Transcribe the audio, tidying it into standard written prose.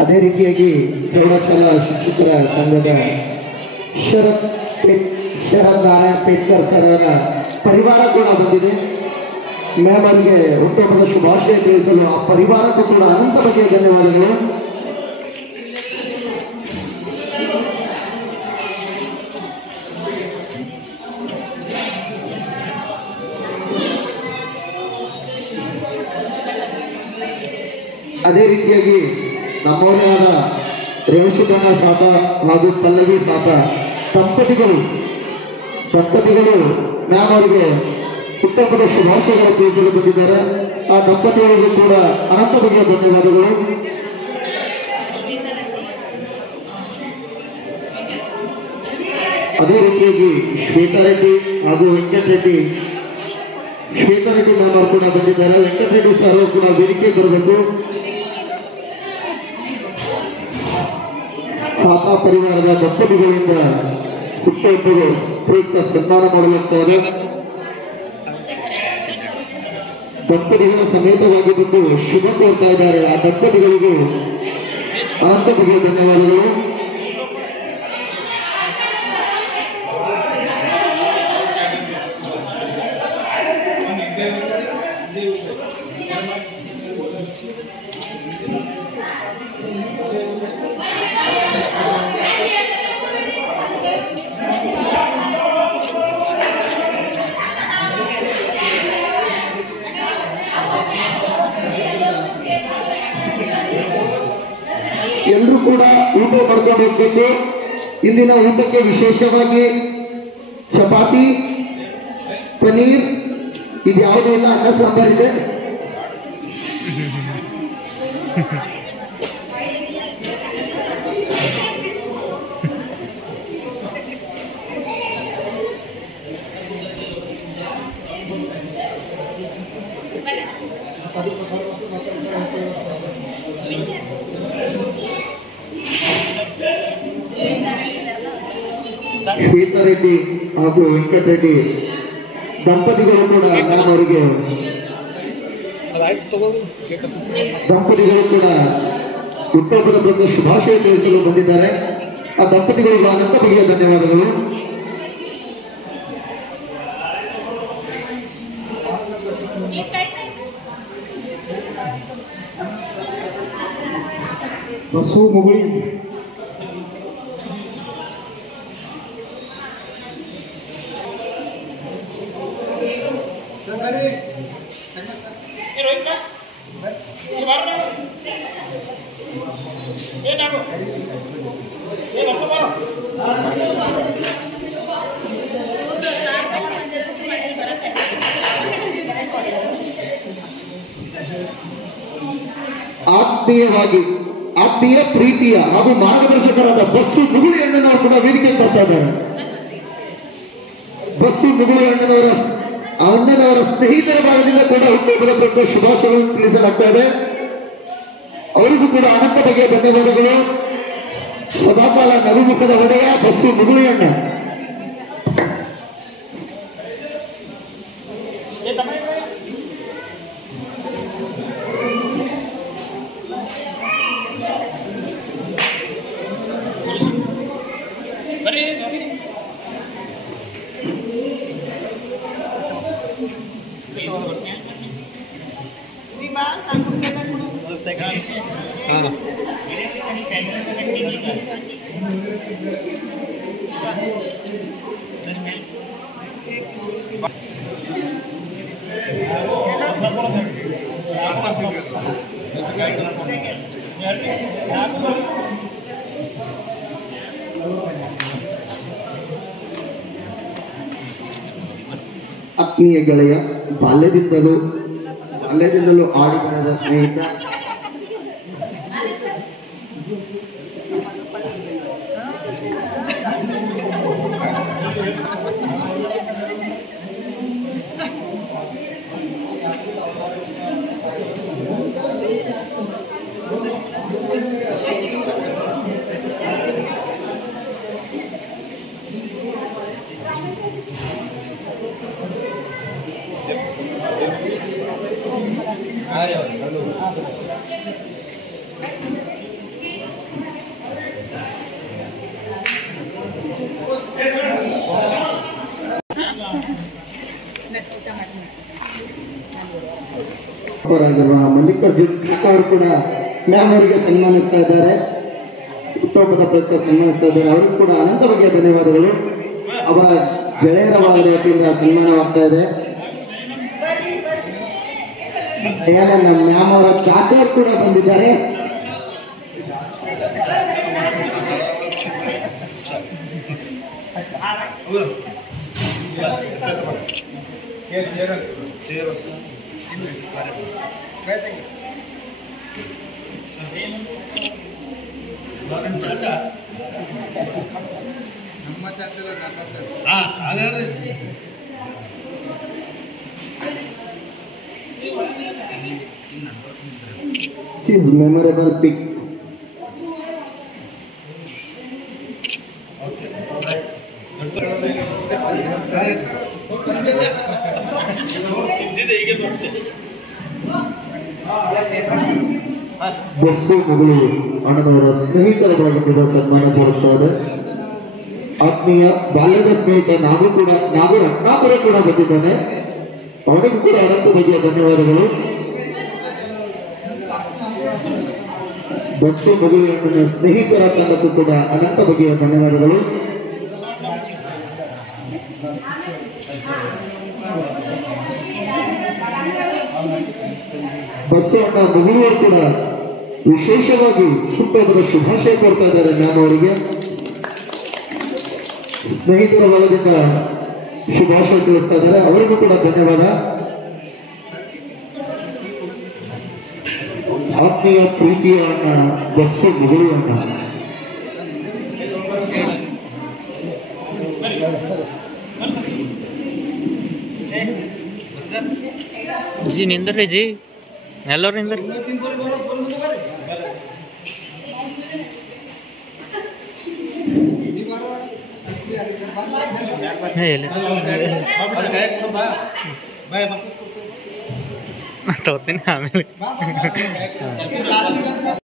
ಅದೇ ರೀತಿಯಾಗಿ ಪ್ರೌಢಶಾಲಾ ಶಿಕ್ಷಕರ ಸಂಘದ ಶರತ್ ನಾರಾಯಣ್ ಪೇಟ್ಕರ್ ಸರ್ ಅವರ ಪರಿವಾರ ಕೂಡ ಬಂದಿದೆ. ಮ್ಯಾಮ್ ಅವರಿಗೆ ಹುಟ್ಟುಹಬ್ಬದ ಶುಭಾಶಯ ತಿಳಿಸಲು ಆ ಪರಿವಾರಕ್ಕೂ ಕೂಡ ಅನಂತ ಬಗೆಯ ಧನ್ಯವಾದಗಳು. ಅದೇ ರೀತಿಯಾಗಿ ನಮ್ಮವರೇ ಆದ ರೇವಶಿಕಣ್ಣ ಸಾತ ಹಾಗೂ ಪಲ್ಲವಿ ಸಾತ ದಂಪತಿಗಳು ಮ್ಯಾಮ್ ಅವರಿಗೆ ಹುಟ್ಟುಹಬ್ಬದ ಶುಭಾಶಯಗಳು ತಿಳಿಸಲು ಬಂದಿದ್ದಾರೆ. ಆ ದಂಪತಿಗಳಿಗೂ ಕೂಡ ಅನಂತ ಬಗೆಯ ಧನ್ಯವಾದಗಳು. ಅದೇ ರೀತಿಯಾಗಿ ಶ್ವೇತಾರೆಡ್ಡಿ ಹಾಗೂ ವೆಂಕಟರೆಡ್ಡಿ ಮ್ಯಾಮ್ ಅವರು ಕೂಡ ಬಂದಿದ್ದಾರೆ. ವೆಂಕಟರೆಡ್ಡಿ ಸರ್ ಅವರು ಕೂಡ ವೇದಿಕೆ ಬರಬೇಕು. ಸಾತಾ ಪರಿವಾರದ ದಂಪತಿಗಳಿಂದ ಹುಟ್ಟುಹಬ್ಬದ ಪ್ರಯುಕ್ತ ಸನ್ಮಾನ ಮಾಡಲಾಗುತ್ತದೆ. ದಂಪತಿಗಳ ಸಮೇತವಾಗಿ ಬಿಟ್ಟು ಶುಭ ಕೋರ್ತಾ ಇದ್ದಾರೆ. ಆ ದಂಪತಿಗಳಿಗೂ ಅನಂತ ಬಗೆಯ ಧನ್ಯವಾದಗಳು. ಎಲ್ಲರೂ ಕೂಡ ಊಟ ಮಾಡ್ಕೊಂಡು ಹೋಗ್ಬೇಕು. ಇಂದಿನ ಊಟಕ್ಕೆ ವಿಶೇಷವಾಗಿ ಚಪಾತಿ, ಪನೀರ್, ಇದು ಯಾವುದೂ ಇಲ್ಲ, ಅನ್ನ ಸಾಂಬಾರ್ ಇದೆ. ಶ್ವೇತಾರೆಡ್ಡಿ ಹಾಗೂ ವೆಂಕಟರೆಡ್ಡಿ ದಂಪತಿಗಳು ಕೂಡ ಮ್ಯಾಮ್ ಅವರಿಗೆ ಹುಟ್ಟುಹಬ್ಬದ ಬಗ್ಗೆ ಶುಭಾಶಯ ತಿಳಿಸಲು ಬಂದಿದ್ದಾರೆ. ಆ ದಂಪತಿಗಳಿಗೂ ಅನಂತ ಬಗೆಯ ಧನ್ಯವಾದಗಳು. ಬಸು ಮುಗುಳಿ ಆತ್ಮೀಯ ಪ್ರೀತಿಯ ಹಾಗೂ ಮಾರ್ಗದರ್ಶಕರಾದ ಬಸ್ಸು ಮುಗುಳಿ ಅಣ್ಣನವರು ಕೂಡ ವೇದಿಕೆಗೆ ಬರ್ತಾ ಇದ್ದಾರೆ. ಬಸ್ಸು ಮುಗುಳಿ ಅಣ್ಣನವರ ಸ್ನೇಹಿತರ ಭಾಗದಿಂದ ಕೂಡ ಹುಟ್ಟುಹಬ್ಬದ ಬಗ್ಗೆ ಶುಭಾಶಯಗಳನ್ನು ತಿಳಿಸಲಾಗ್ತಾ ಇದೆ. ಅವರಿಗೂ ಕೂಡ ಅನಂತ ಬಗೆಯ ಧನ್ಯವಾದಗಳು. ಸದಾಕಾಲ ನಗುಮುಖದ ಒಡೆಯ ಬಸ್ಸು ಮುಗುಳಿ ಅಣ್ಣ. ಆತ್ಮೀಯ ಗೆಳೆಯ, ಬಾಲ್ಯದಿಂದಲೂ ಆಡಿ ಬರೆದ ಸ್ನೇಹಿತ, ಮಲ್ಲಿಕಾರ್ಜುನ್ ಅವರು ಕೂಡ ಮ್ಯಾಮ್ ಅವರಿಗೆ ಸನ್ಮಾನಿಸ್ತಾ ಇದ್ದಾರೆ, ಹುಟ್ಟುಹಬ್ಬದ ಪ್ರಯುಕ್ತ ಸನ್ಮಾನಿಸ್ತಾ ಇದ್ದಾರೆ. ಅವರಿಗೂ ಕೂಡ ಅನಂತ ಬಗೆಯ ಧನ್ಯವಾದಗಳು. ಅವರ ಗೆಳೆಯರ ವತಿಯಿಂದ ಸನ್ಮಾನವಾಗ್ತಾ ಇದೆ. ನಮ್ಮ ಮ್ಯಾಮ್ ಅವರ ಚಾಚರ್ ಕೂಡ ಬಂದಿದ್ದಾರೆ. This is memorable pic. Bus ಮಗಳು ಅಣ್ಣನವರ ಸ್ನೇಹಿತರ ಬಳಗದ ಸನ್ಮಾನ ಜರುಗುತ್ತದೆ. ಆತ್ಮೀಯ ಬಾಲ್ಯದ ಸ್ನೇಹಿತ ನಾಗು ರತ್ನಾಪುರ ಕೂಡ ಬಂದಿದ್ದಾನೆ. ಅವನಿಗೂ ಕೂಡ ಅನಂತ ಬಗೆಯ ಧನ್ಯವಾದಗಳು. ಬಸ್ಸು ಮಗಳು ಅಣ್ಣನ ಸ್ನೇಹಿತರ ತಂಡಕ್ಕೂ ಕೂಡ ಅನಂತ ಬಗೆಯ ಧನ್ಯವಾದಗಳು. ಬಸ್ಸು ಅಣ್ಣ ಮಗಳೂರು ಕೂಡ ವಿಶೇಷವಾಗಿ ಹುಟ್ಟುಹಬ್ಬದ ಶುಭಾಶಯ ಕೊಡ್ತಾ ಇದ್ದಾರೆ ಮ್ಯಾಮ್ ಅವರಿಗೆ. ಸ್ನೇಹಿತರ ಬಳಗದಿಂದ ಶುಭಾಶಯ ತಿಳಿಸ್ತಾ ಇದ್ದಾರೆ, ಅವರಿಗೂ ಕೂಡ ಧನ್ಯವಾದ. ಆತ್ಮೀಯ ಪ್ರೀತಿಯ ಅಣ್ಣ ಬಸ್ಸು ಮಗಳು ಅಣ್ಣ. जी निंदर रे जी हेलो निंदर तो आमेले